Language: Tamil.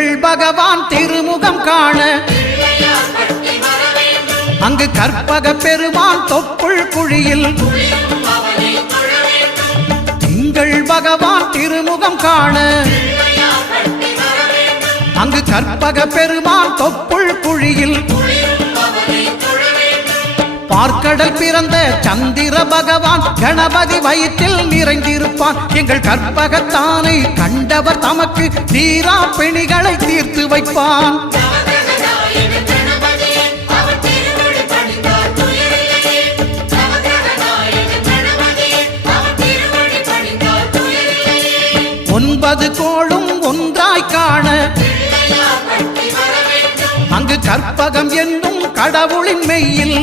திங்கள் பகவான் திருமுகம் காண அங்கு கற்பக பெருமான் தொப்புள் குழியில் திங்கள் பகவான் திருமுகம் காண அங்கு கற்பக பெருமான் தொப்புள் குழியில் பார்க்கடல் பிறந்த சந்திர பகவான் கணபதி வயிற்றில் நிறைந்திருப்பான் எங்கள் கற்பகத்தானை கண்டவர் தமக்கு தீரா பிணிகளை தீர்த்து வைப்பான் ஒன்பது கோளும் ஒன்றாய் காண அங்கு கற்பகம் என்னும் கடவுளின் மெய்யில்